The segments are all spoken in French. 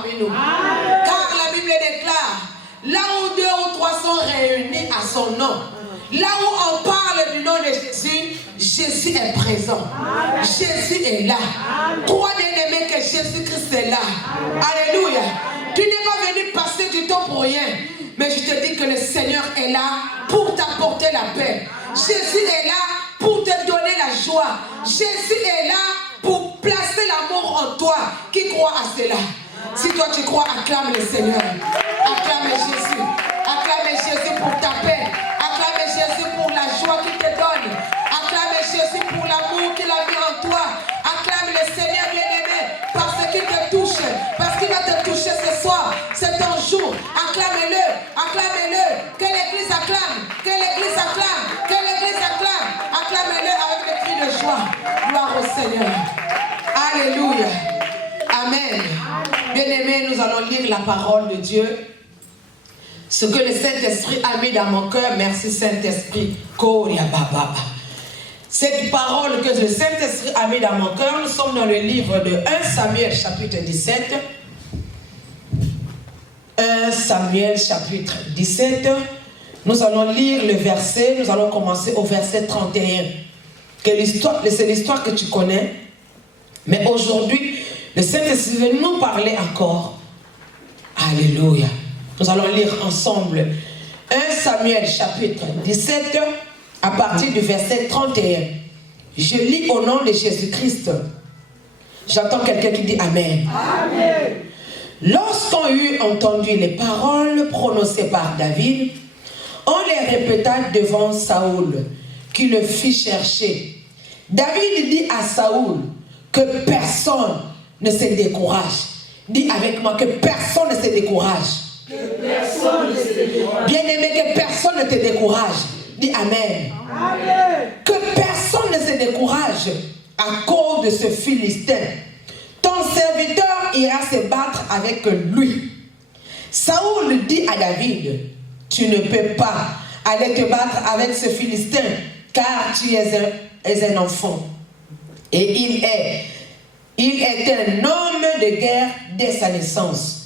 parmi nous. Car la Bible déclare, là où 2 ou 3 sont réunis à son nom, là où on parle du nom de Jésus, Jésus est présent. Jésus est là. Crois bien aimé que Jésus-Christ est là. Alléluia. Tu n'es pas venu passer du temps pour rien. Mais je te dis que le Seigneur est là pour t'apporter la paix. Jésus est là pour te donner la joie. Jésus est là pour placer l'amour en toi qui croit à cela. Si toi tu crois, acclame le Seigneur. Acclame Jésus. Acclame Jésus pour ta paix. Acclame Jésus pour la joie qu'il te donne. Acclame Jésus pour l'amour qu'il a mis en toi. Acclame le Seigneur bien-aimé parce qu'il te touche. Parce qu'il va te toucher ce soir. C'est ton jour. Acclame-le. Acclame-le. Que l'église acclame. Que l'église acclame. Que l'église acclame. Acclame-le avec des cris de joie. Gloire au Seigneur. Alléluia. Amen. Bien-aimés, nous allons lire la parole de Dieu. Ce que le Saint-Esprit a mis dans mon cœur, merci Saint-Esprit. Cette parole que le Saint-Esprit a mis dans mon cœur, nous sommes dans le livre de 1 Samuel chapitre 17. 1 Samuel chapitre 17. Nous allons lire le verset, nous allons commencer au verset 31. C'est l'histoire que tu connais. Mais aujourd'hui, le Saint-Esprit veut nous parler encore. Alléluia. Nous allons lire ensemble 1 Samuel chapitre 17 à partir du verset 31. Je lis au nom de Jésus-Christ. J'entends quelqu'un qui dit Amen. Amen. Lorsqu'on eut entendu les paroles prononcées par David, on les répéta devant Saoul, qui le fit chercher. David dit à Saoul que personne ne se décourage. Dis avec moi que personne ne se décourage. Bien-aimé, que personne ne te décourage. Dis Amen. Amen. Que personne ne se décourage à cause de ce Philistin. Ton serviteur ira se battre avec lui. Saoul dit à David, tu ne peux pas aller te battre avec ce Philistin, car tu es un enfant. Et il est un homme de guerre dès sa naissance.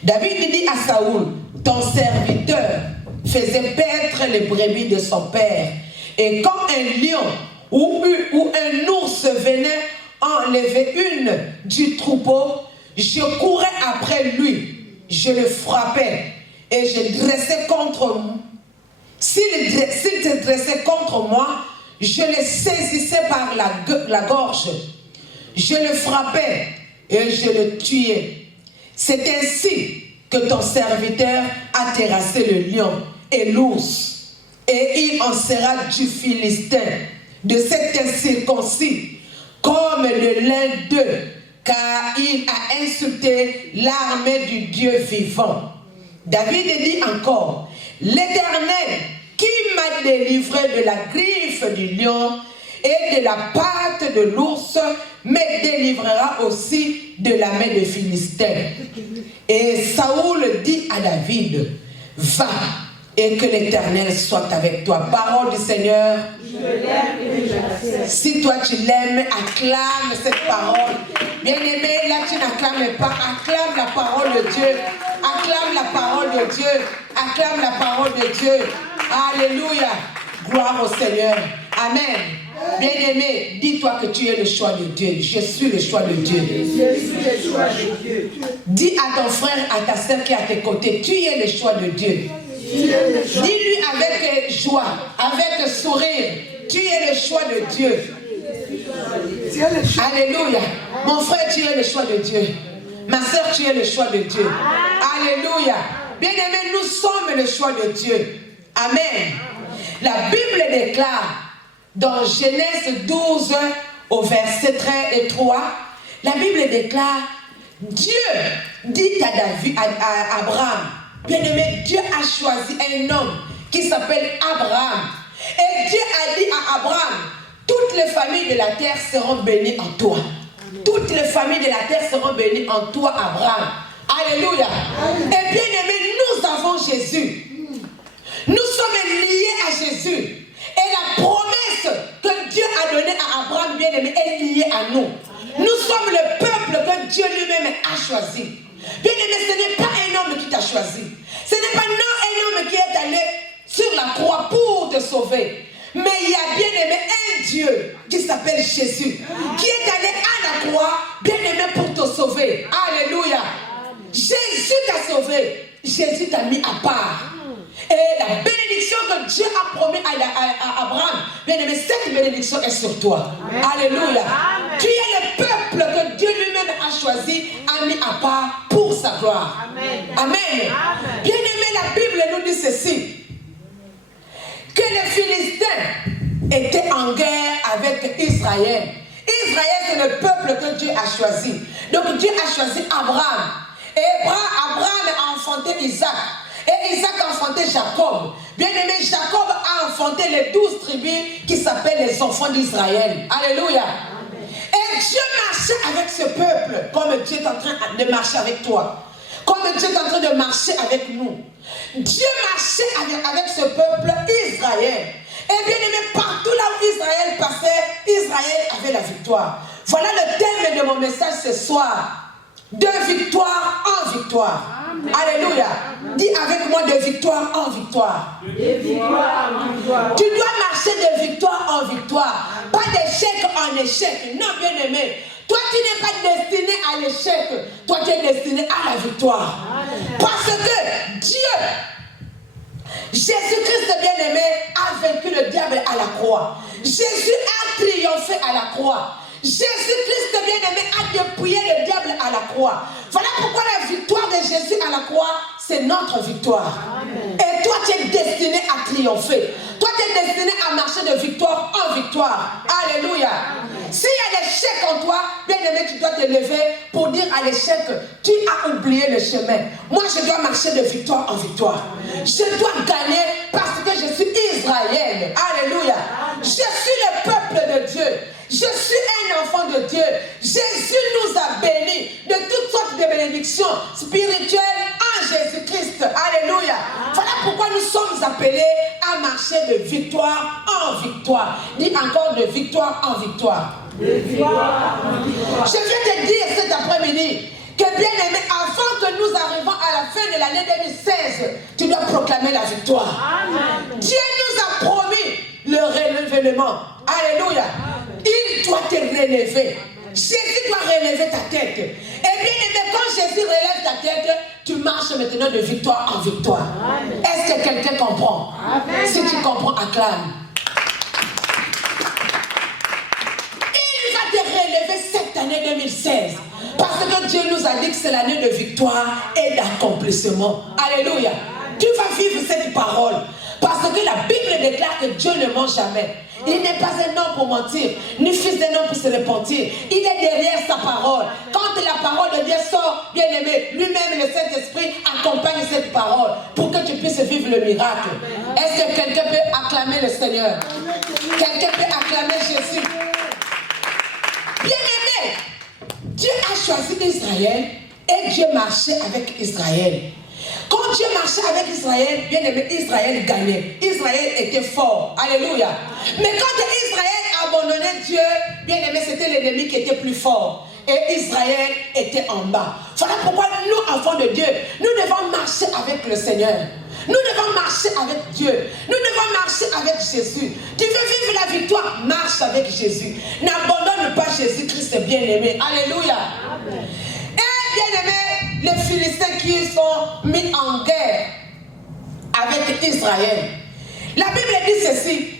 David dit à Saoul, ton serviteur faisait paître les brebis de son père. Et quand un lion ou un ours venait enlever une du troupeau, je courais après lui, je le frappais et je dressais contre moi. S'il se dressait contre moi, je le saisissais par la gorge. Je le frappais et je le tuais. C'est ainsi que ton serviteur a terrassé le lion et l'ours. Et il en sera du Philistin, de cet incirconcis, comme de l'un d'eux, car il a insulté l'armée du Dieu vivant. David dit encore, l'Éternel qui m'a délivré de la griffe du lion et de la patte de l'ours, me délivrera aussi de la main des Philistins. Et Saoul dit à David, va, et que l'Éternel soit avec toi. Parole du Seigneur. Je l'aime et je l'accepte. Si toi tu l'aimes, acclame cette parole. Bien-aimé, là tu n'acclames pas, acclame la parole de Dieu. Acclame la parole de Dieu. Acclame la parole de Dieu. Alléluia. Gloire au Seigneur. Amen. Bien-aimé, dis-toi que tu es le choix de Dieu. Je suis le choix de Dieu. Je suis le choix de Dieu. Dis à ton frère, à ta soeur qui est à tes côtés, tu es le choix de Dieu. Dis-lui avec joie, avec sourire, tu es le choix de Dieu. Alléluia. Mon frère, tu es le choix de Dieu. Ma soeur, tu es le choix de Dieu. Alléluia. Bien-aimé, nous sommes le choix de Dieu. Amen. La Bible déclare dans Genèse 12 au verset 13 et 3, la Bible déclare, Dieu dit à David, à Abraham, bien-aimé, Dieu a choisi un homme qui s'appelle Abraham. Et Dieu a dit à Abraham, toutes les familles de la terre seront bénies en toi. Toutes les familles de la terre seront bénies en toi, Abraham. Alléluia. Et bien-aimé, nous avons Jésus. Nous sommes liés à Jésus. Et la promesse que Dieu a donnée à Abraham, bien-aimé, est liée à nous. Nous sommes le peuple que Dieu lui-même a choisi. Bien-aimé, ce n'est pas un homme qui t'a choisi. Ce n'est pas un homme qui est allé sur la croix pour te sauver. Mais il y a, bien-aimé, un Dieu qui s'appelle Jésus, qui est allé à la croix, bien-aimé, pour te sauver. Alléluia. Jésus t'a sauvé. Jésus t'a mis à part. Et la bénédiction que Dieu a promis à Abraham, bien-aimé, cette bénédiction est sur toi. Amen. Alléluia. Amen. Tu es le peuple que Dieu lui-même a choisi, a mis à part pour sa gloire. Amen. Amen. Amen. Bien-aimé, la Bible nous dit ceci, que les Philistins étaient en guerre avec Israël. Israël, c'est le peuple que Dieu a choisi. Donc Dieu a choisi Abraham. Et Abraham a enfanté Isaac. Et Isaac a enfanté Jacob. Bien-aimé, Jacob a enfanté les 12 tribus qui s'appellent les enfants d'Israël. Alléluia. Amen. Et Dieu marchait avec ce peuple, comme Dieu est en train de marcher avec toi. Comme Dieu est en train de marcher avec nous. Dieu marchait avec ce peuple Israël. Et bien-aimé, partout là où Israël passait, Israël avait la victoire. Voilà le thème de mon message ce soir. De victoire en victoire. Amen. Alléluia. Amen. Dis avec moi, de victoire en victoire. De victoire en victoire. Tu dois marcher de victoire en victoire. Amen. Pas d'échec en échec. Non, bien-aimé. Toi, tu n'es pas destiné à l'échec. Toi, tu es destiné à la victoire. Amen. Parce que Dieu, Jésus-Christ bien-aimé, a vaincu le diable à la croix. Jésus a triomphé à la croix. Jésus-Christ bien-aimé a dépouillé le diable à la croix. Voilà pourquoi la victoire de Jésus à la croix, c'est notre victoire. Amen. Et toi, tu es destiné à triompher. Toi, tu es destiné à marcher de victoire en victoire. Alléluia. S'il y a l'échec en toi, bien-aimé, tu dois te lever pour dire à l'échec, tu as oublié le chemin. Moi, je dois marcher de victoire en victoire. Je dois gagner parce que je suis Israël. Alléluia. Je suis le peuple de Dieu. Je suis un enfant de Dieu. Jésus nous a bénis de toutes sortes de bénédictions spirituelles en Jésus-Christ. Alléluia. Voilà pourquoi nous sommes appelés à marcher de victoire en victoire. Dis encore de victoire en victoire. De victoire en victoire. Je viens te dire cet après-midi que, bien-aimé, avant que nous arrivions à la fin de l'année 2016, tu dois proclamer la victoire. Amen. Dieu nous a promis le renouvellement. Alléluia. Il doit te relever. Jésus doit relever ta tête. Et bien aimé, quand Jésus relève ta tête, tu marches maintenant de victoire en victoire. Est-ce que quelqu'un comprend? Amen. Si tu comprends, acclame. Il va te relever cette année 2016. Parce que Dieu nous a dit que c'est l'année de victoire et d'accomplissement. Alléluia. Tu vas vivre cette parole. Parce que la Bible déclare que Dieu ne ment jamais. Il n'est pas un homme pour mentir, ni fils d'un homme pour se repentir. Il est derrière sa parole. Quand la parole de Dieu sort, bien-aimé, lui-même, le Saint-Esprit, accompagne cette parole pour que tu puisses vivre le miracle. Est-ce que quelqu'un peut acclamer le Seigneur? Quelqu'un peut acclamer Jésus? Bien-aimé, Dieu a choisi Israël et Dieu marchait avec Israël. Quand Dieu marchait avec Israël, bien aimé, Israël gagnait. Israël était fort. Alléluia. Mais quand Israël abandonnait Dieu, bien aimé, c'était l'ennemi qui était plus fort. Et Israël était en bas. Voilà pourquoi nous, enfants de Dieu, nous devons marcher avec le Seigneur. Nous devons marcher avec Dieu. Nous devons marcher avec Jésus. Tu veux vivre la victoire? Marche avec Jésus. N'abandonne pas Jésus-Christ bien-aimé. Alléluia. Amen. Et bien-aimé, les Philistins qui sont mis en guerre avec Israël. La Bible dit ceci,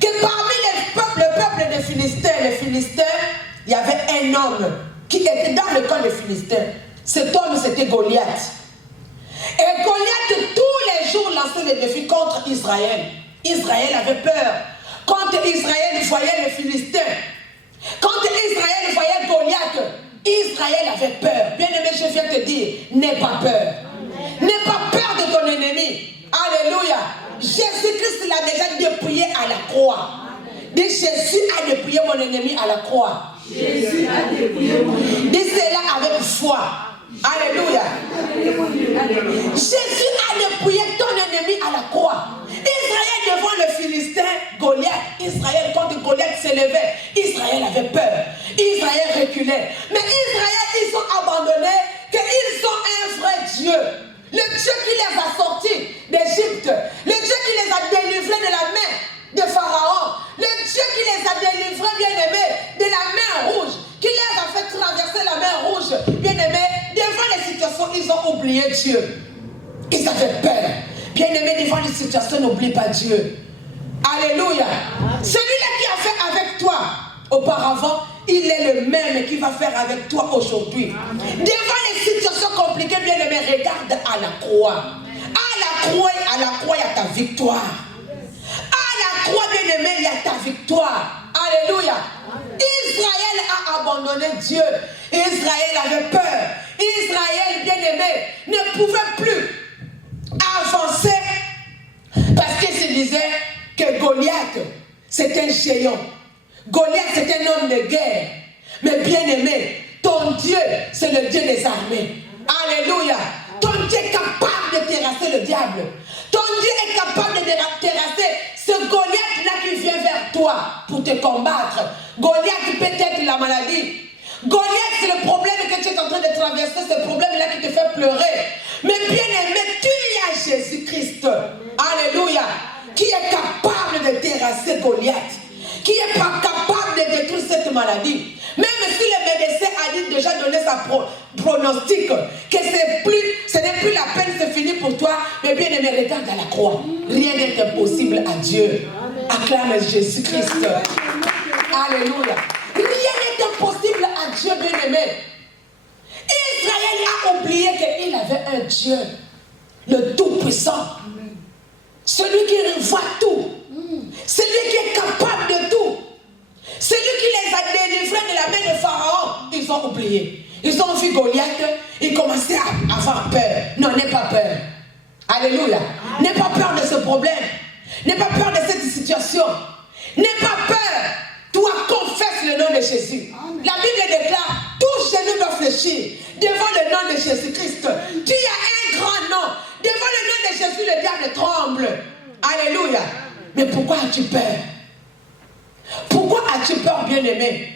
que parmi le peuple des Philistins, les Philistins, il y avait un homme qui était dans le camp des Philistins. Cet homme, c'était Goliath. Et Goliath, tous les jours, lançait des défis contre Israël. Israël avait peur. Quand Israël voyait les Philistins, quand Israël voyait Goliath, Israël avait peur. Bien-aimé, je viens te dire, n'aie pas peur. N'aie pas peur de ton ennemi. Alléluia. Jésus-Christ l'a déjà dépouillé à la croix. Dis, Jésus a dépouillé mon ennemi à la croix. Jésus a dépouillé mon ennemi. Dis cela avec foi. Alléluia. Jésus a dépouillé ton ennemi à la croix. Israël devant le Philistin, Goliath. Israël, quand Goliath s'élevait, Israël avait peur. Israël reculait. Mais Israël, ils sont abandonnés, qu'ils ont ils ont oublié Dieu. Ils avaient peur. Bien-aimé, devant les situations, n'oublie pas Dieu. Alléluia. Celui-là qui a fait avec toi auparavant, il est le même qui va faire avec toi aujourd'hui. Devant les situations compliquées, bien-aimé, regarde à la croix. À la croix, il y a ta victoire. À la croix, bien-aimé, il y a ta victoire. Alléluia. Israël a abandonné Dieu. Israël avait peur. Israël, bien-aimé, ne pouvait plus avancer parce qu'il se disait que Goliath, c'est un géant. Goliath, c'est un homme de guerre. Mais bien-aimé, ton Dieu, c'est le Dieu des armées. Alléluia. Ton Dieu est capable de terrasser le diable. Ton Dieu est capable de terrasser ce Goliath-là qui vient vers toi pour te combattre. Goliath peut être la maladie. Goliath, c'est le problème que tu es en train de traverser, ce problème-là qui te fait pleurer. Mais bien-aimé, tu as Jésus-Christ. Alléluia. Qui est capable de terrasser Goliath. Qui est pas capable de détruire cette maladie. Même si le médecin a dit déjà donné sa pronostic que ce n'est plus la peine, c'est fini pour toi. Mais bien aimé, regarde à la croix. Rien n'est impossible à Dieu. Acclame Jésus-Christ. Alléluia. Rien n'est impossible à Dieu, bien aimé. Israël a oublié qu'il avait un Dieu, le Tout-Puissant. Celui qui voit tout. Celui qui est capable de tout. Celui qui les a délivrés de la main de Pharaon. Ils ont oublié. Ils ont vu Goliath. Ils commençaient à avoir peur. Non, n'aie pas peur. Alléluia. N'aie pas peur de ce problème. N'aie pas peur de cette situation. N'aie pas peur. Toi, confesse le nom de Jésus. La Bible déclare, tout genou doit fléchir devant le nom de Jésus-Christ. Tu as un grand nom. Devant le nom de Jésus, le diable tremble. Alléluia. Mais pourquoi as-tu peur? Pourquoi as-tu peur, bien-aimé?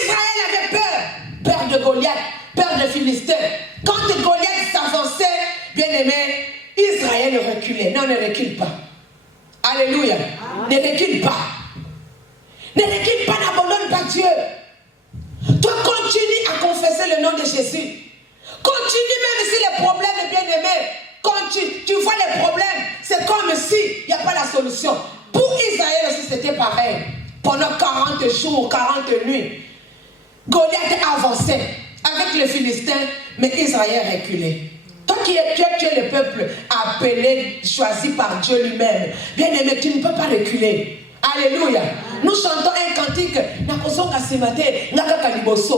Israël avait peur. Peur de Goliath, peur de Philistin. Quand Goliath s'avançait, bien-aimé, Israël reculait. Non, ne recule pas. Alléluia. Ne recule pas. Ne recule pas, n'abandonne pas Dieu. Toi, continue à confesser le nom de Jésus. Continue même si les problèmes, bien-aimé, quand tu vois les problèmes, c'est comme si il n'y a pas la solution. Pour Israël aussi, c'était pareil. Pendant 40 jours, 40 nuits, Goliath avançait avec les Philistins, mais Israël reculait. Toi qui es le peuple appelé, choisi par Dieu lui-même, bien-aimé, tu ne peux pas reculer. Alléluia. Nous chantons un cantique.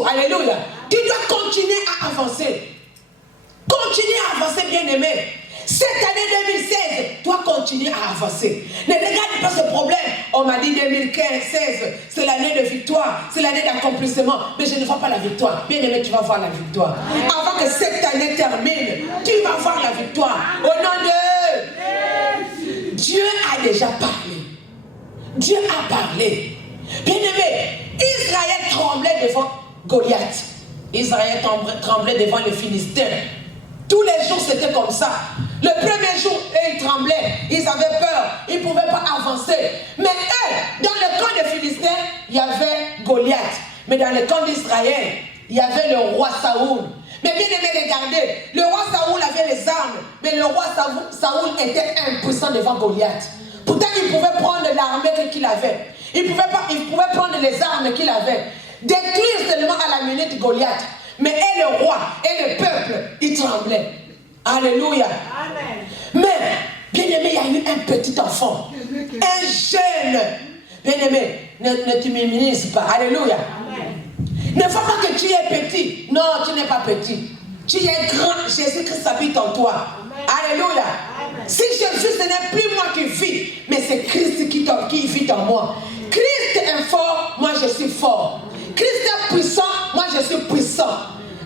Alléluia. Tu dois continuer à avancer. Continue à avancer, bien-aimé. Cette année 2016, toi continue à avancer. Ne regarde pas ce problème. On m'a dit 2016, c'est l'année de victoire, c'est l'année d'accomplissement. Mais je ne vois pas la victoire. Bien-aimé, tu vas voir la victoire. Avant que cette année termine, tu vas voir la victoire. Au nom de Dieu a déjà parlé. Dieu a parlé. Bien-aimé, Israël tremblait devant Goliath. Israël tremblait devant les Philistins. Tous les jours, c'était comme ça. Le premier jour, ils tremblaient. Ils avaient peur. Ils ne pouvaient pas avancer. Mais eux, dans le camp des Philistins, il y avait Goliath. Mais dans le camp d'Israël, il y avait le roi Saoul. Mais bien aimé, regardez. Le roi Saoul avait les armes. Mais le roi Saoul était impuissant devant Goliath. Pourtant, il pouvait prendre l'armée qu'il avait. Il pouvait prendre les armes qu'il avait. Détruire seulement à la minute Goliath. Mais le roi et le peuple, ils tremblaient. Alléluia. Amen. Mais, bien aimé, il y a eu un petit enfant. Un jeune. Bien aimé, ne te minimises pas. Alléluia. Amen. Ne faut pas que tu es petit. Non, tu n'es pas petit. Tu es grand. Jésus-Christ habite en toi. Amen. Alléluia. Amen. Si Jésus, ce n'est plus moi qui vis, mais c'est Christ qui vit en moi. Christ est fort, moi je suis fort. Christ est puissant, moi je suis puissant.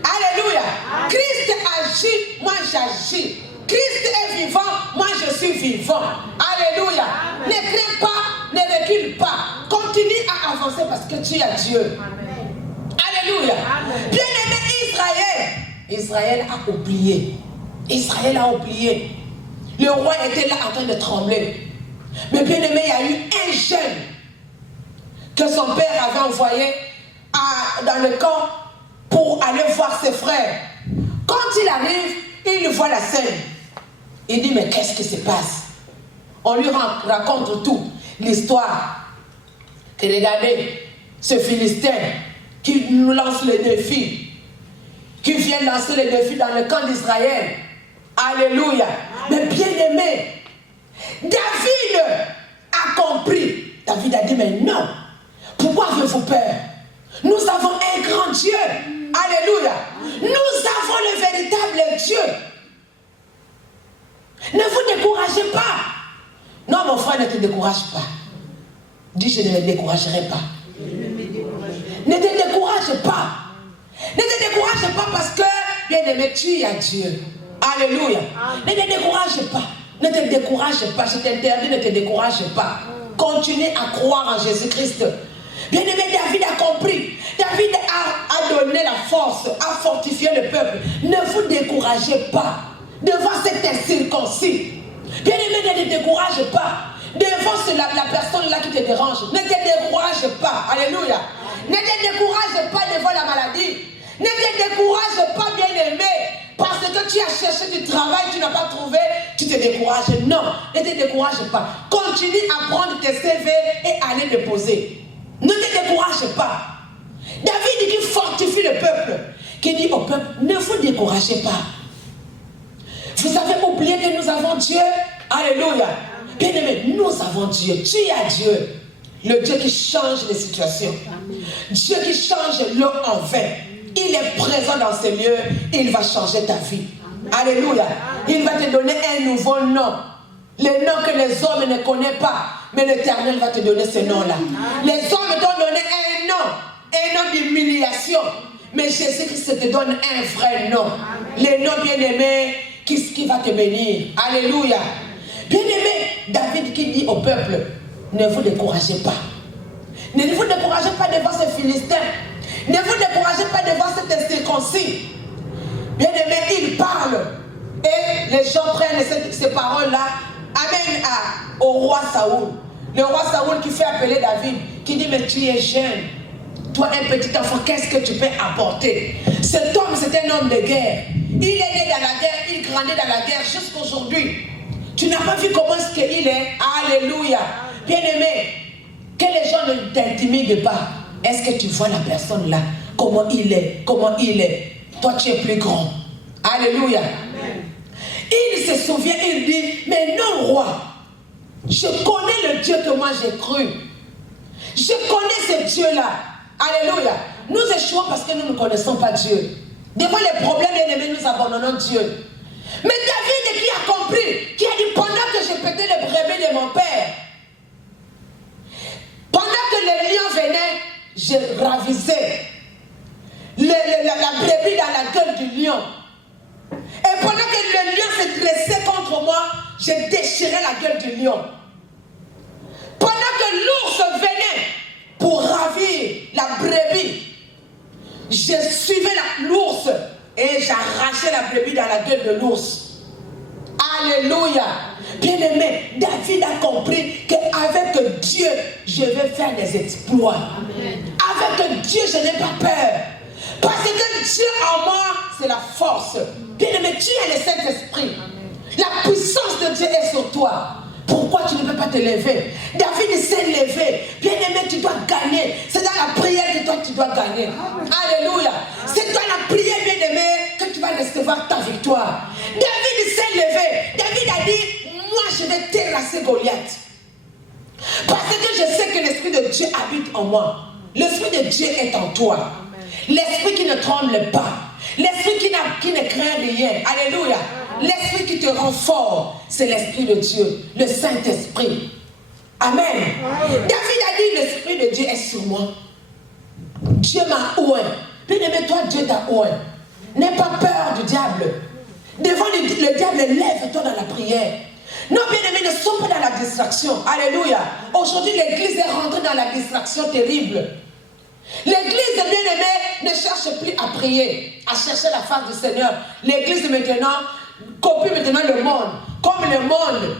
Alléluia. Amen. Christ agit, moi j'agis. Christ est vivant, moi je suis vivant. Alléluia. Amen. Ne crains pas, ne recule pas. Continue à avancer parce que tu as Dieu. Amen. Alléluia. Amen. Bien-aimé Israël a oublié. Israël a oublié. Le roi était là en train de trembler. Mais bien aimé, il y a eu un jeune que son père avait envoyé dans le camp pour aller voir ses frères. Quand il arrive, il voit la scène. Il dit, mais qu'est-ce qui se passe? On lui raconte tout, l'histoire. Et regardez, ce Philistin qui nous lance le défi, qui vient lancer le défi dans le camp d'Israël. Alléluia. Mais bien aimé, David a compris. David a dit, mais non, pourquoi avez-vous peur? Nous avons un grand Dieu. Alléluia. Nous avons le véritable Dieu. Ne vous découragez pas. Non, mon frère, ne te décourage pas. Dis, je ne me découragerai pas. Ne te décourage pas. Ne te décourage pas parce que, bien aimé, tu as Dieu. Alléluia. Ne te décourage pas. Ne te décourage pas. Je t'interdis, ne te décourage pas. Continue à croire en Jésus-Christ. Bien aimé, David a compris. David a donné la force, a fortifié le peuple. Ne vous découragez pas devant cet incirconcis. Bien aimé, ne te décourage pas devant la personne là qui te dérange. Ne te décourage pas. Alléluia. Ne te décourage pas devant la maladie. Ne te décourage pas, bien aimé, parce que tu as cherché du travail, tu n'as pas trouvé, tu te décourages. Non, ne te décourage pas. Continue à prendre tes CV et à les déposer. Ne te décourage pas. David qui fortifie le peuple, qui dit au peuple, ne vous découragez pas. Vous avez oublié que nous avons Dieu. Alléluia. Bien aimé, nous avons Dieu. Tu as Dieu. Le Dieu qui change les situations. Dieu qui change l'eau en vin. Il est présent dans ces lieux. Il va changer ta vie. Alléluia. Il va te donner un nouveau nom. Le nom que les hommes ne connaissent pas. Mais l'Éternel va te donner ce nom-là. Les hommes t'ont donné un nom d'humiliation. Mais Jésus-Christ te donne un vrai nom. Le nom bien-aimé qui va te bénir. Alléluia. Bien-aimé, David qui dit au peuple, ne vous découragez pas. Ne vous découragez pas devant ces Philistins. Ne vous découragez pas devant cet incirconcis. Bien-aimé, il parle. Et les gens prennent ces paroles-là, amènent au roi Saoul. Le roi Saoul qui fait appeler David, qui dit, mais tu es jeune. Toi, un petit enfant, qu'est-ce que tu peux apporter? Cet homme, c'est un homme de guerre. Il est né dans la guerre, il grandit dans la guerre jusqu'aujourd'hui. Tu n'as pas vu comment est-ce qu'il est? Alléluia. Bien-aimé, que les gens ne t'intimident pas. Est-ce que tu vois la personne là? Comment il est? Comment il est? Toi, tu es plus grand. Alléluia. Amen. Il se souvient, il dit, mais non, roi. Je connais le Dieu que moi j'ai cru. Je connais ce Dieu-là. Alléluia. Nous échouons parce que nous ne connaissons pas Dieu. Devant les problèmes, bien aimés, nous abandonnons Dieu. Mais David qui a compris, qui a dit, pendant que je pétais les brebis de mon père, pendant que les lions venaient, je ravisais la brebis dans la gueule du lion. Et pendant que le lion se dressait contre moi, je déchirais la gueule du lion. Pendant que l'ours venait pour ravir la brebis, je suivais l'ours et j'arrachais la brebis dans la gueule de l'ours. Alléluia. Bien-aimé, David a compris qu'avec Dieu, je vais faire des exploits. Amen. Avec Dieu, je n'ai pas peur. Parce que Dieu en moi, c'est la force. Bien-aimé, tu es le Saint-Esprit. La puissance de Dieu est sur toi. Pourquoi tu ne peux pas te lever? David s'est levé. Bien-aimé, tu dois gagner. C'est dans la prière que toi tu dois gagner. Amen. Alléluia. C'est dans la prière, bien-aimé, que tu vas recevoir ta victoire. David s'est levé. David a dit, moi je vais terrasser Goliath. Parce que je sais que l'Esprit de Dieu habite en moi. L'Esprit de Dieu est en toi. L'Esprit qui ne tremble pas. L'Esprit qui ne craint rien. Alléluia. L'Esprit qui te rend fort, c'est l'Esprit de Dieu, le Saint-Esprit. Amen. David a dit, l'Esprit de Dieu est sur moi. Dieu m'a oint. Bien-aimé, toi, Dieu t'a oint. N'aie pas peur du diable. Devant le diable, lève-toi dans la prière. Non, bien-aimé, ne sois pas dans la distraction. Alléluia. Aujourd'hui, l'Église est rentrée dans la distraction terrible. L'Église, bien-aimée, ne cherche plus à prier, à chercher la face du Seigneur. L'Église maintenant copie maintenant le monde. Comme le monde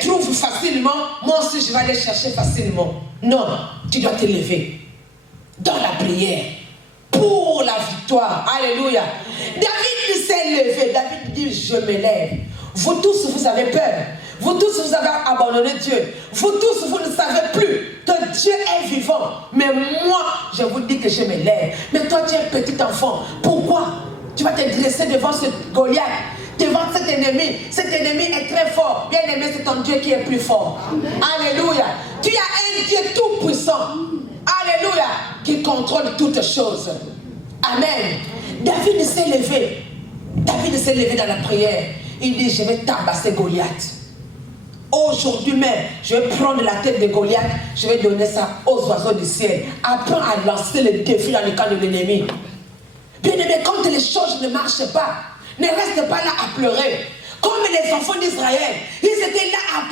trouve facilement, moi aussi je vais aller chercher facilement. Non, tu dois te lever dans la prière pour la victoire. Alléluia. David s'est levé. David dit, je me lève. Vous tous, vous avez peur. Vous tous, vous avez abandonné Dieu. Vous tous, vous ne savez plus que Dieu est vivant. Mais moi, je vous dis que je me lève. Mais toi, tu es un petit enfant. Pourquoi tu vas te dresser devant ce Goliath, devant cet ennemi? Cet ennemi est très fort. Bien aimé, c'est ton Dieu qui est plus fort. Alléluia. Tu as un Dieu tout puissant. Alléluia. Qui contrôle toutes choses. Amen. David s'est levé. David s'est levé dans la prière. Il dit, je vais tabasser Goliath. Aujourd'hui même, je vais prendre la tête de Goliath, je vais donner ça aux oiseaux du ciel. Apprends à lancer le défi dans le camp de l'ennemi. Bien aimé, quand les choses ne marchent pas, ne reste pas là à pleurer. Comme les enfants d'Israël, ils étaient là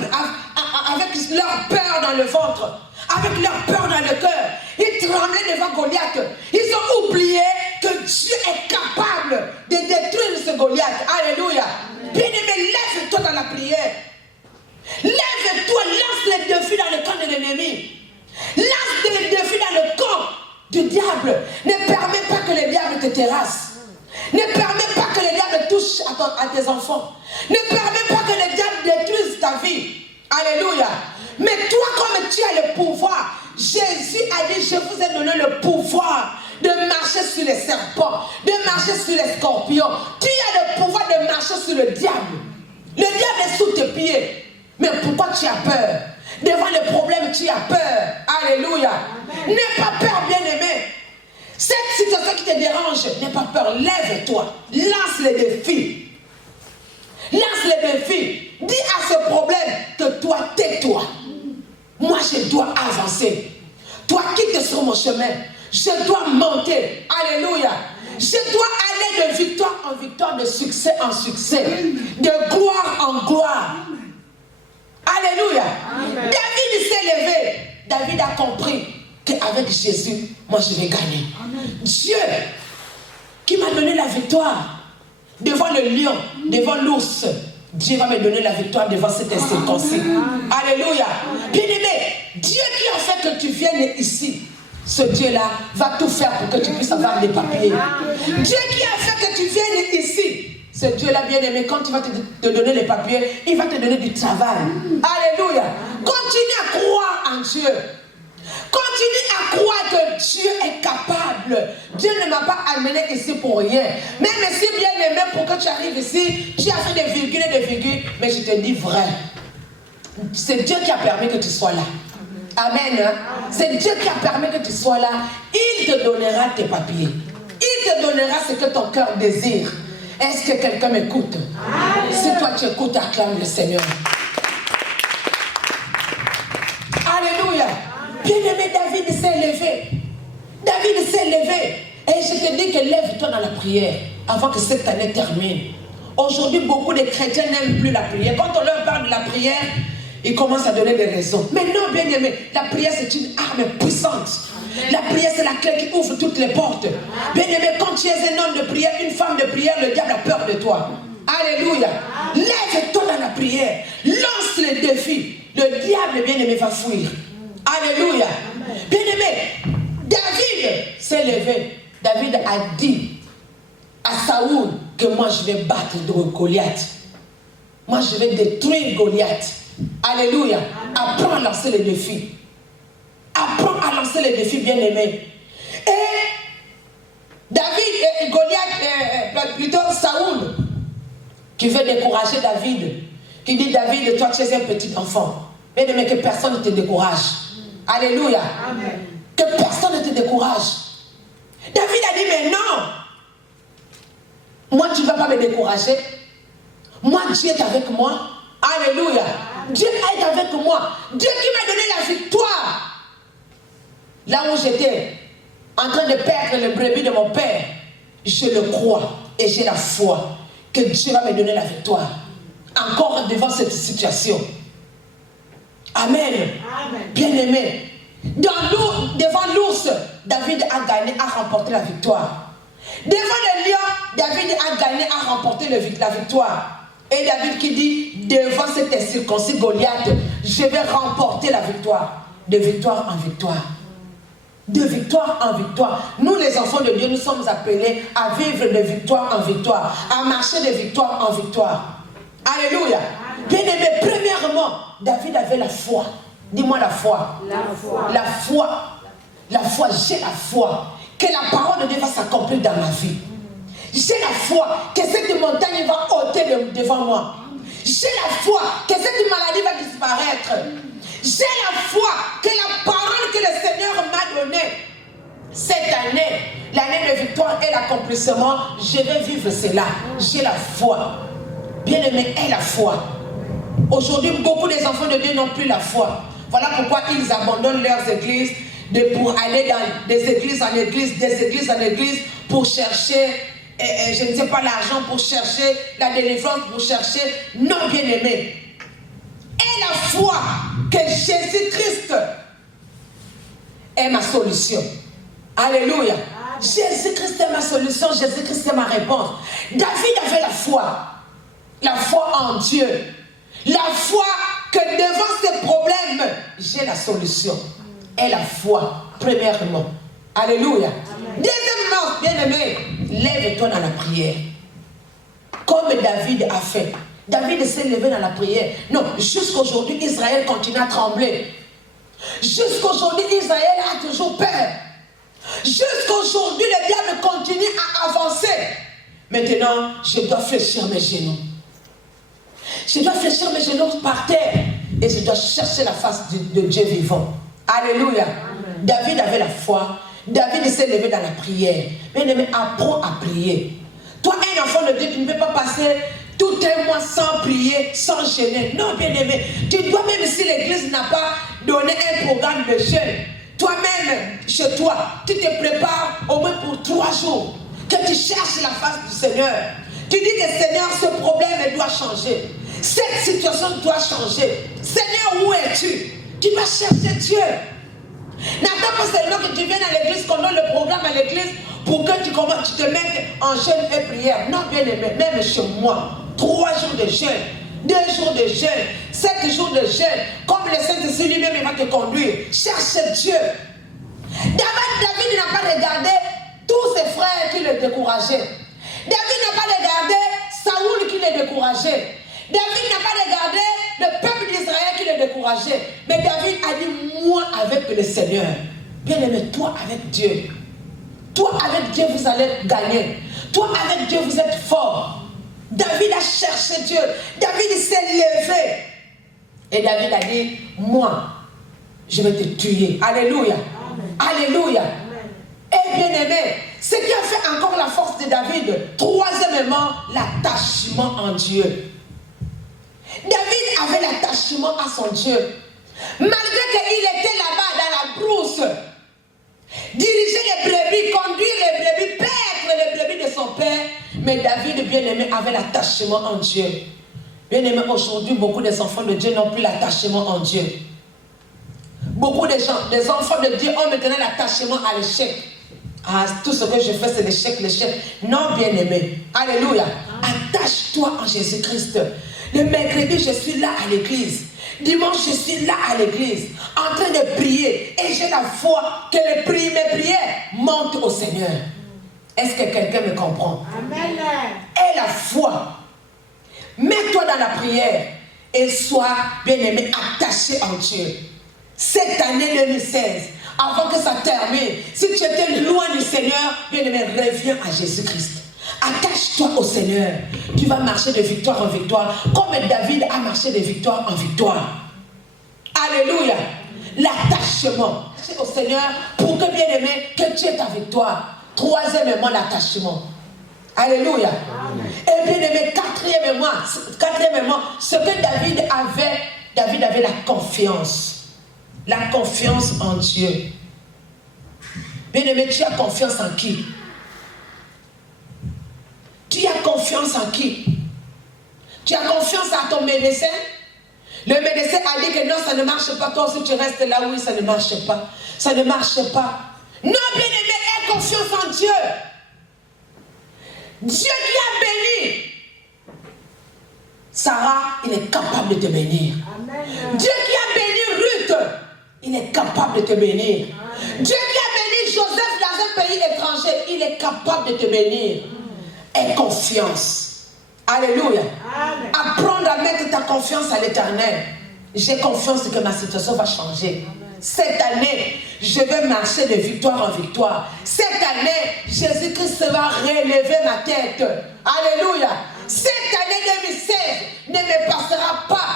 avec leur peur dans le ventre, avec leur peur dans le cœur. Ils tremblaient devant Goliath. Ils ont oublié que Dieu est capable de détruire ce Goliath. Alléluia. Bien aimé, lève-toi dans la prière. Lève-toi, lance les défis dans le camp de l'ennemi. Lance les défis dans le camp du diable. Ne permets pas que le diable te terrasse. Ne permets pas que le diable touche à tes enfants. Ne permets pas que le diable détruise ta vie. Alléluia. Mais toi, comme tu as le pouvoir, Jésus a dit, je vous ai donné le pouvoir de marcher sur les serpents, de marcher sur les scorpions. Tu as le pouvoir de marcher sur le diable. Le diable est sous tes pieds. Mais pourquoi tu as peur? Devant les problèmes, tu as peur. Alléluia. N'aie pas peur, bien-aimé. Cette situation qui te dérange, n'aie pas peur. Lève-toi. Lance les défis. Lance les défis. Dis à ce problème que toi, tais-toi. Moi, je dois avancer. Toi, quitte sur mon chemin. Je dois monter. Alléluia. Je dois aller de victoire en victoire, de succès en succès, de gloire en gloire. Alléluia. Amen. David s'est levé. David a compris qu'avec Jésus, moi je vais gagner. Amen. Dieu qui m'a donné la victoire devant le lion, devant l'ours, Dieu va me donner la victoire devant cet incirconcis. Alléluia. Bien-aimé, Dieu qui a fait que tu viennes ici, ce Dieu-là va tout faire pour que tu puisses avoir des papiers. Dieu qui a fait que tu viennes ici, ce Dieu-là, bien-aimé, quand il va te donner les papiers, il va te donner du travail. Alléluia. Continue à croire en Dieu. Continue à croire que Dieu est capable. Dieu ne m'a pas amené ici pour rien. Même si, bien-aimé, pour que tu arrives ici, tu as fait des virgules et des virgules, mais je te dis vrai. C'est Dieu qui a permis que tu sois là. Amen. C'est Dieu qui a permis que tu sois là. Il te donnera tes papiers. Il te donnera ce que ton cœur désire. Est-ce que quelqu'un m'écoute? Si toi tu écoutes, acclame le Seigneur. Alléluia. Bien-aimé, David s'est levé. David s'est levé. Et je te dis que lève-toi dans la prière avant que cette année termine. Aujourd'hui, beaucoup de chrétiens n'aiment plus la prière. Quand on leur parle de la prière, ils commencent à donner des raisons. Mais non, bien-aimé, la prière c'est une arme puissante. La prière c'est la clé qui ouvre toutes les portes. Bien-aimé, quand tu es un homme de prière, une femme de prière, le diable a peur de toi. Alléluia. Lève-toi dans la prière. Lance les défis. Le diable, bien-aimé, va fuir. Alléluia. Bien-aimé, David s'est levé. David a dit à Saoul que moi je vais battre Goliath. Moi je vais détruire Goliath. Alléluia. Apprends à lancer les défis. Apprends à lancer les défis, bien-aimés. Et David, Goliath, plutôt Saoul, qui veut décourager David, qui dit, David, toi tu es un petit enfant. Bien-aimé, que personne ne te décourage. Alléluia. Amen. Que personne ne te décourage. David a dit, mais non. Moi, tu ne vas pas me décourager. Moi, Dieu est avec moi. Alléluia. Dieu est avec moi. Dieu qui m'a donné la victoire. Là où j'étais en train de perdre le brebis de mon père, je le crois et j'ai la foi que Dieu va me donner la victoire. Encore devant cette situation. Amen. Amen. Bien-aimé. Devant l'ours, David a gagné, a remporté la victoire. Devant le lion, David a gagné, a remporté la victoire. Et David qui dit, devant cet incirconcis Goliath, je vais remporter la victoire. De victoire en victoire. De victoire en victoire. Nous, les enfants de Dieu, nous sommes appelés à vivre de victoire en victoire, à marcher de victoire en victoire. Alléluia. Bien-aimé, premièrement, David avait la foi. Dis-moi la foi. La foi. La foi. La foi, j'ai la foi que la parole de Dieu va s'accomplir dans ma vie. J'ai la foi que cette montagne va ôter devant moi. J'ai la foi que cette maladie va disparaître. J'ai la foi que la parole que le Seigneur m'a donnée cette année, l'année de victoire et l'accomplissement, je vais vivre cela. J'ai la foi. Bien-aimé, aie la foi. Aujourd'hui, beaucoup des enfants de Dieu n'ont plus la foi. Voilà pourquoi ils abandonnent leurs églises pour aller dans des églises en église, des églises en église pour chercher, je ne sais pas, l'argent, pour chercher la délivrance, pour chercher. Non, bien-aimé. Aie la foi que Jésus-Christ est ma solution. Alléluia. Jésus-Christ est ma solution, Jésus-Christ est ma réponse. David avait la foi en Dieu. La foi que devant ces problèmes, j'ai la solution. Et la foi, premièrement. Alléluia. Deuxièmement, bien-aimé, lève-toi dans la prière. Comme David a fait. David s'est levé dans la prière. Non, jusqu'aujourd'hui, Israël continue à trembler. Jusqu'aujourd'hui, Israël a toujours peur. Jusqu'aujourd'hui, le diable continue à avancer. Maintenant, je dois fléchir mes genoux. Je dois fléchir mes genoux par terre. Et je dois chercher la face de Dieu vivant. Alléluia. Amen. David avait la foi. David s'est levé dans la prière. Bien-aimé, apprends à prier. Toi, un enfant de Dieu, tu ne peux pas passer tout un mois sans prier, sans jeûner. Non, bien-aimé. Tu dois, même si l'église n'a pas donné un programme de jeûne, toi-même, chez toi, tu te prépares au moins pour 3 jours. Que tu cherches la face du Seigneur. Tu dis que Seigneur, ce problème doit changer. Cette situation doit changer. Seigneur, où es-tu? Tu vas chercher Dieu. N'attends pas seulement que tu viennes à l'église, qu'on donne le programme à l'église pour que tu te mettes en jeûne et prière. Non, bien aimé, même chez moi, 3 jours de jeûne, 2 jours de jeûne, 7 jours de jeûne, comme le Saint-Esprit lui-même il va te conduire. Cherche Dieu. David n'a pas regardé tous ses frères qui le décourageaient. David n'a pas regardé Saoul qui le décourageait. David n'a pas regardé le peuple d'Israël qui le décourageait. Mais David a dit, moi avec le Seigneur. Bien aimé, toi avec Dieu. Toi avec Dieu, vous allez gagner. Toi avec Dieu, vous êtes fort. David a cherché Dieu. David s'est levé. Et David a dit, moi, je vais te tuer. Alléluia. Amen. Alléluia. Amen. Et bien aimé, ce qui a fait encore la force de David, troisièmement, l'attachement en Dieu. David avait l'attachement à son Dieu. Malgré qu'il était là-bas dans la brousse, diriger les brebis, conduire les brebis, paître les brebis de son père, mais David, bien-aimé, avait l'attachement en Dieu. Bien-aimé, aujourd'hui, beaucoup des enfants de Dieu n'ont plus l'attachement en Dieu. Beaucoup de gens, des enfants de Dieu ont maintenant l'attachement à l'échec. Ah, tout ce que je fais, c'est l'échec, l'échec. Non, bien-aimé. Alléluia. Attache-toi en Jésus-Christ. Le mercredi, je suis là à l'église. Dimanche, je suis là à l'église, en train de prier. Et j'ai la foi que mes prières montent au Seigneur. Est-ce que quelqu'un me comprend? Amen. Aie la foi. Mets-toi dans la prière et sois, bien-aimé, attaché en Dieu. Cette année 2016, avant que ça termine, si tu étais loin du Seigneur, bien-aimé, reviens à Jésus-Christ. Attache-toi au Seigneur. Tu vas marcher de victoire en victoire, comme David a marché de victoire en victoire. Alléluia. L'attachement au Seigneur pour que, bien-aimé, que tu aies ta victoire. Troisièmement, l'attachement. Alléluia. Amen. Et bien-aimé, quatrièmement, ce que David avait la confiance. La confiance en Dieu. Bien-aimé, tu as confiance en qui? Tu as confiance en qui? Tu as confiance à ton médecin? Le médecin a dit que non, ça ne marche pas. Toi aussi, tu restes là, oui, ça ne marche pas. Ça ne marche pas. Non, bien-aimé, aie confiance en Dieu. Dieu qui a béni Sarah, il est capable de te bénir. Amen. Dieu qui a béni Ruth, il est capable de te bénir. Amen. Dieu qui a béni il est capable de te bénir. Aie confiance. Alléluia. Amen. Apprendre à mettre ta confiance à l'Éternel. J'ai confiance que ma situation va changer. Cette année, je vais marcher de victoire en victoire. Cette année, Jésus-Christ va relever ma tête. Alléluia. Cette année 2016 ne me passera pas.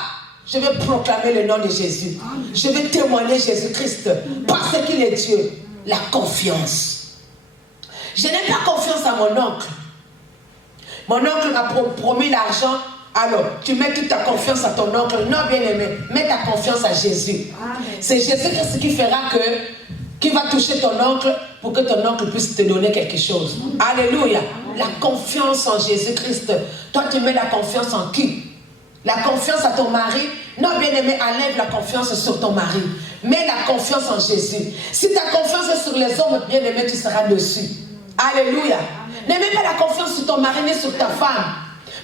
Je vais proclamer le nom de Jésus. Je vais témoigner Jésus-Christ parce qu'il est Dieu. La confiance. Je n'ai pas confiance à mon oncle. Mon oncle m'a promis l'argent. Alors, tu mets toute ta confiance à ton oncle. Non, bien-aimé, mets ta confiance à Jésus. C'est Jésus-Christ qui fera qui va toucher ton oncle pour que ton oncle puisse te donner quelque chose. Alléluia. La confiance en Jésus-Christ. Toi, tu mets la confiance en qui? La confiance à ton mari. Non, bien-aimé, enlève la confiance sur ton mari. Mets la confiance en Jésus. Si ta confiance est sur les hommes, bien-aimé, tu seras dessus. Alléluia. Ne mets pas la confiance sur ton mari ni sur ta femme.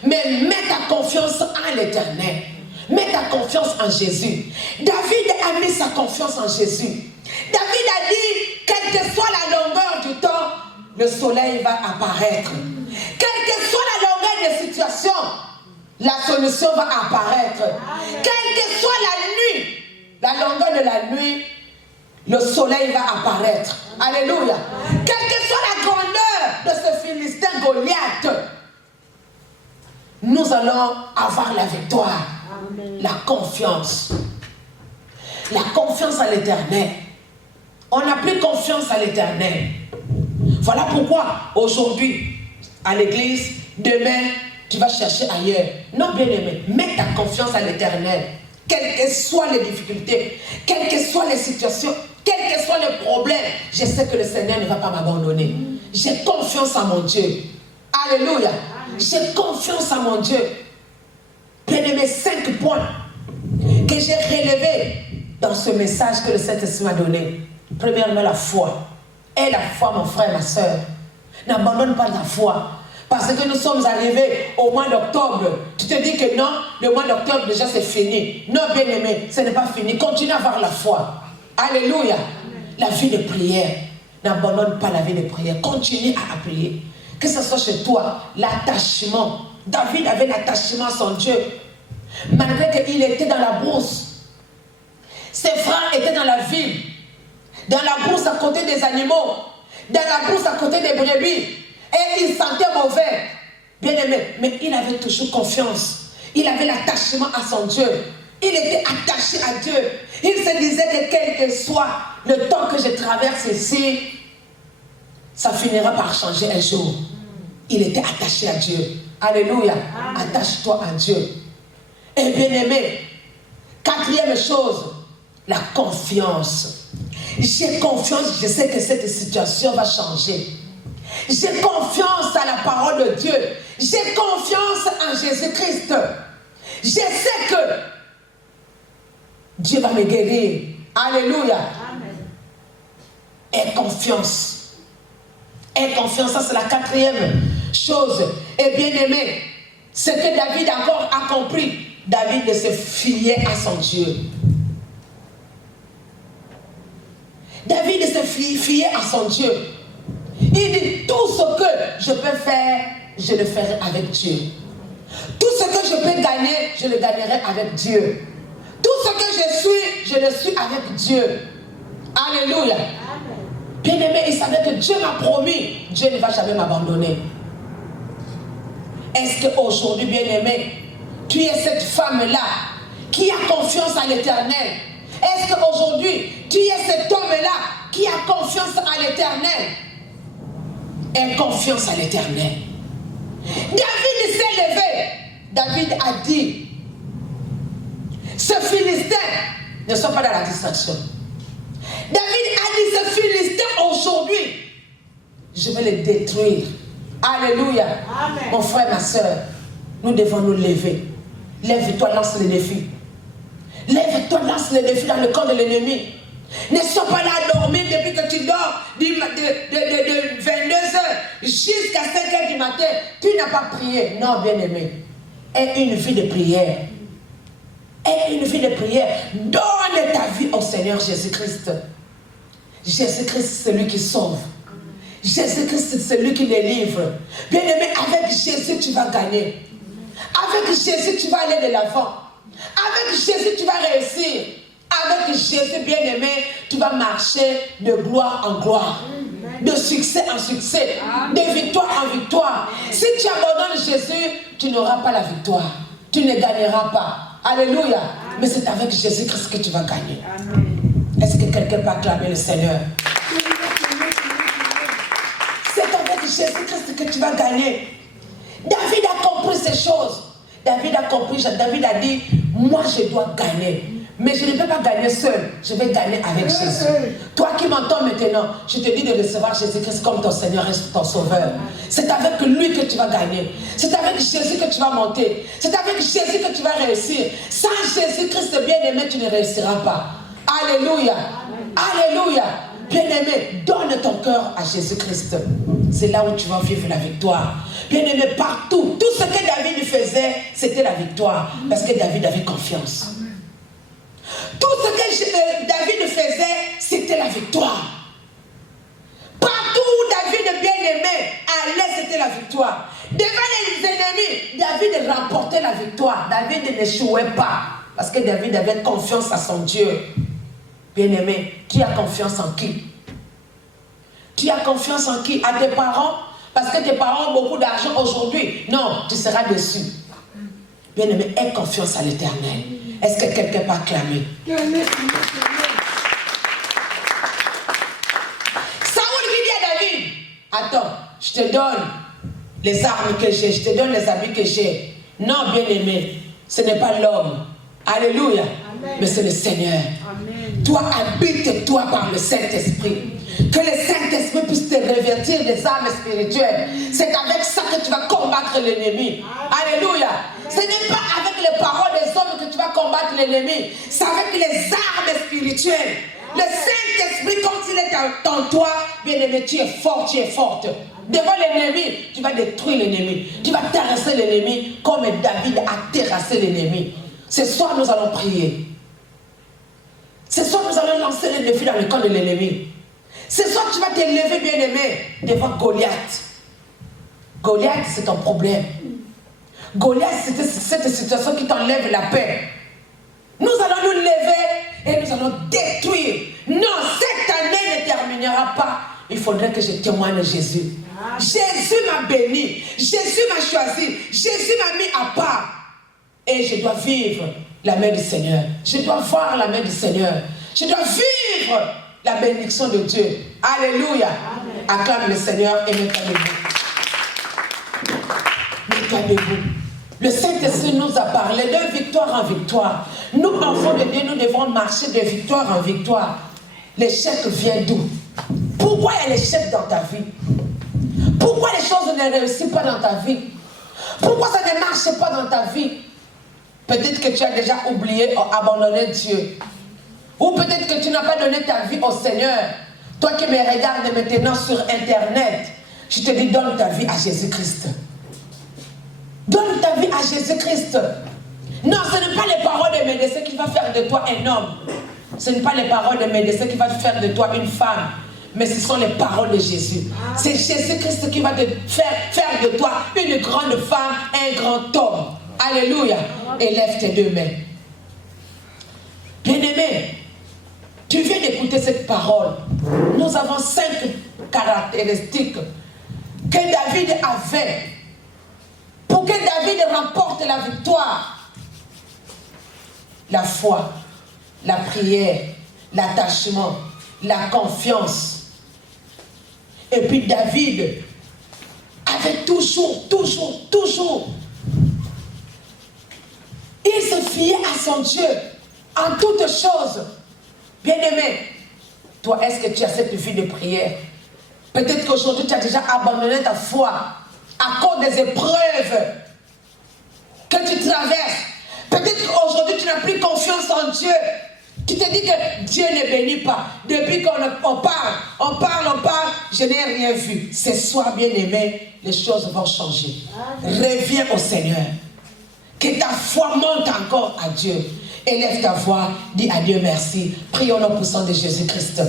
Mais mets ta confiance en l'Éternel. Mets ta confiance en Jésus. David a mis sa confiance en Jésus. David a dit, quelle que soit la longueur du temps, le soleil va apparaître. Quelle que soit la longueur des situations, la solution va apparaître. Quelle que soit la nuit, la longueur de la nuit, le soleil va apparaître. Alléluia. Quelle que soit la grandeur de ce Philistin Goliath, nous allons avoir la victoire. Amen. La confiance. La confiance à l'Éternel. On n'a plus confiance à l'Éternel. Voilà pourquoi aujourd'hui, à l'église, demain, tu vas chercher ailleurs. Non, bien-aimé, mets ta confiance à l'Éternel. Quelles que soient les difficultés, quelles que soient les situations, quels que soient les problèmes, je sais que le Seigneur ne va pas m'abandonner. J'ai confiance en mon Dieu. Alléluia. J'ai confiance en mon Dieu. Bien-aimé, 5 points que j'ai relevés dans ce message que le Saint-Esprit m'a donné. Premièrement, la foi. Et la foi, mon frère, ma soeur. N'abandonne pas la foi. Parce que nous sommes arrivés au mois d'octobre. Tu te dis que non, le mois d'octobre déjà c'est fini. Non, bien-aimé, ce n'est pas fini. Continue à avoir la foi. Alléluia. La vie de prière. N'abandonne pas la vie de prière. Continue à prier. Que ce soit chez toi, l'attachement. David avait l'attachement à son Dieu. Malgré qu'il était dans la brousse. Ses frères étaient dans la ville. Dans la brousse à côté des animaux. Dans la brousse à côté des brebis. Et il sentait mauvais. Bien aimé. Mais il avait toujours confiance. Il avait l'attachement à son Dieu. Il était attaché à Dieu. Il se disait que quel que soit le temps que je traverse ici, ça finira par changer un jour. Il était attaché à Dieu. Alléluia. Attache-toi à Dieu. Et bien aimé, 4e chose, la confiance. J'ai confiance, je sais que cette situation va changer. J'ai confiance à la parole de Dieu. J'ai confiance en Jésus-Christ. Je sais que Dieu va me guérir. Alléluia. Amen. Aie confiance. Aie confiance, ça c'est la 4e chose. Et bien aimé, ce que David encore a compris, David se fiait à son Dieu. David se fiait à son Dieu. Il dit, tout ce que je peux faire, je le ferai avec Dieu. Tout ce que je peux gagner, je le gagnerai avec Dieu. Tout ce que je le suis avec Dieu. Alléluia. Bien aimé, il savait que Dieu m'a promis, Dieu ne va jamais m'abandonner. Est-ce qu'aujourd'hui, bien aimé, tu es cette femme-là qui a confiance à l'Éternel? Est-ce qu'aujourd'hui, tu es cet homme-là qui a confiance à l'Éternel? Aie confiance à l'Éternel. David s'est levé. David a dit, ce Philistin ne soit pas dans la distraction. David a dit, ce Philistin aujourd'hui, je vais le détruire. Alléluia. Amen. Mon frère, ma soeur, nous devons nous lever. Lève-toi, lance le défi. Lève-toi, lance le défi dans le camp de l'ennemi. Ne sois pas là à dormir depuis que tu dors de 22h jusqu'à 5h du matin. Tu n'as pas prié. Non, bien-aimé. Aie une vie de prière. Aie une vie de prière. Donne ta vie au Seigneur Jésus-Christ. Jésus-Christ, c'est celui qui sauve. Jésus-Christ, c'est lui qui délivre. Bien-aimé, avec Jésus, tu vas gagner. Avec Jésus, tu vas aller de l'avant. Avec Jésus, tu vas réussir. Avec Jésus, bien-aimé, tu vas marcher de gloire en gloire. De succès en succès. De victoire en victoire. Si tu abandonnes Jésus, tu n'auras pas la victoire. Tu ne gagneras pas. Alléluia. Mais c'est avec Jésus-Christ que tu vas gagner. Est-ce que quelqu'un peut acclamer le Seigneur? C'est avec Jésus-Christ que tu vas gagner. David a compris ces choses. David a dit, moi je dois gagner. Mais je ne peux pas gagner seul. Je vais gagner avec Jésus. Toi qui m'entends maintenant, je te dis de recevoir Jésus-Christ comme ton Seigneur et ton Sauveur. C'est avec lui que tu vas gagner. C'est avec Jésus que tu vas monter. C'est avec Jésus que tu vas réussir. Sans Jésus-Christ bien-aimé, tu ne réussiras pas. Alléluia. Alléluia. Bien-aimé, donne ton cœur à Jésus-Christ. C'est là où tu vas vivre la victoire. Bien-aimé, partout, tout ce que David faisait, c'était la victoire. Parce que David avait confiance. Tout ce que David faisait, c'était la victoire. Partout où David bien-aimé allait, c'était la victoire. Devant les ennemis, David remportait la victoire. David n'échouait pas. Parce que David avait confiance à son Dieu. Bien-aimé, qui a confiance en qui? Tu as confiance en qui? À tes parents? Parce que tes parents ont beaucoup d'argent aujourd'hui. Non, tu seras déçu. Bien-aimé, aie confiance à l'Éternel. Est-ce que quelqu'un peut acclamer? Saoul qui dit à David, attends, je te donne les armes que j'ai, je te donne les habits que j'ai. Non, bien-aimé, ce n'est pas l'homme. Alléluia. Amen. Mais c'est le Seigneur. Amen. Toi, habite-toi par le Saint-Esprit. Que le Saint-Esprit puisse te revêtir des armes spirituelles. C'est avec ça que tu vas combattre l'ennemi. Alléluia. Ce n'est pas avec les paroles des hommes que tu vas combattre l'ennemi. C'est avec les armes spirituelles. Le Saint-Esprit, quand il est en toi, bien-aimé, tu es fort, tu es forte. Devant l'ennemi, tu vas détruire l'ennemi. Tu vas terrasser l'ennemi comme David a terrassé l'ennemi. Ce soir, nous allons prier. Ce soir, nous allons lancer le défi dans le camp de l'ennemi. Ce soir, tu vas t'élever, bien-aimé, devant Goliath. Goliath, c'est ton problème. Goliath, c'est cette situation qui t'enlève la paix. Nous allons nous lever et nous allons détruire. Non, cette année ne terminera pas. Il faudrait que je témoigne Jésus. Jésus m'a béni. Jésus m'a choisi. Jésus m'a mis à part. Et je dois vivre la main du Seigneur. Je dois voir la main du Seigneur. Je dois vivre la bénédiction de Dieu. Alléluia. Amen. Acclame le Seigneur et mets-toi debout. Mets-toi debout. Le Saint-Esprit nous a parlé de victoire en victoire. Nous, enfants de Dieu, nous devons marcher de victoire en victoire. L'échec vient d'où? Pourquoi il y a l'échec dans ta vie? Pourquoi les choses ne réussissent pas dans ta vie? Pourquoi ça ne marche pas dans ta vie? Peut-être que tu as déjà oublié ou abandonné Dieu. Ou peut-être que tu n'as pas donné ta vie au Seigneur. Toi qui me regardes maintenant sur Internet, je te dis, donne ta vie à Jésus-Christ. Donne ta vie à Jésus-Christ. Non, ce n'est pas les paroles des médecins qui vont faire de toi un homme. Ce n'est pas les paroles des médecins qui vont faire de toi une femme. Mais ce sont les paroles de Jésus. C'est Jésus-Christ qui va te faire de toi une grande femme, un grand homme. Alléluia. Élève tes deux mains. Bien-aimé, tu viens d'écouter cette parole. Nous avons 5 caractéristiques que David avait pour que David remporte la victoire. La foi, la prière, l'attachement, la confiance. Et puis David avait toujours il se fiait à son Dieu en toutes choses. Bien-aimé, toi, est-ce que tu as cette vie de prière? Peut-être qu'aujourd'hui, tu as déjà abandonné ta foi à cause des épreuves que tu traverses. Peut-être qu'aujourd'hui, tu n'as plus confiance en Dieu. Tu te dis que Dieu ne bénit pas. Depuis qu'on parle, je n'ai rien vu. Ce soir, bien-aimé, les choses vont changer. Reviens au Seigneur. Que ta foi monte encore à Dieu. Élève ta voix, dis à Dieu merci. Prions au nom puissant de Jésus-Christ.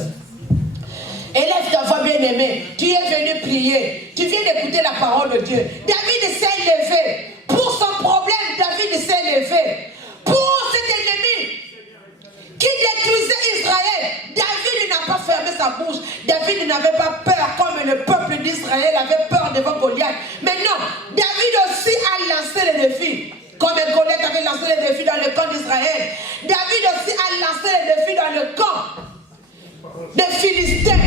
Élève ta voix, bien bien-aimé, tu es venu prier, tu viens d'écouter la parole de Dieu. David s'est levé. Pour son problème, David s'est levé. Pour cet ennemi qui détruisait Israël, David n'a pas fermé sa bouche. David n'avait pas peur comme le peuple d'Israël avait peur devant Goliath. Mais non, David aussi a lancé le défi. Comme Goliath avait lancé le défi dans le camp d'Israël, David aussi a lancé le défi dans le camp des Philistins.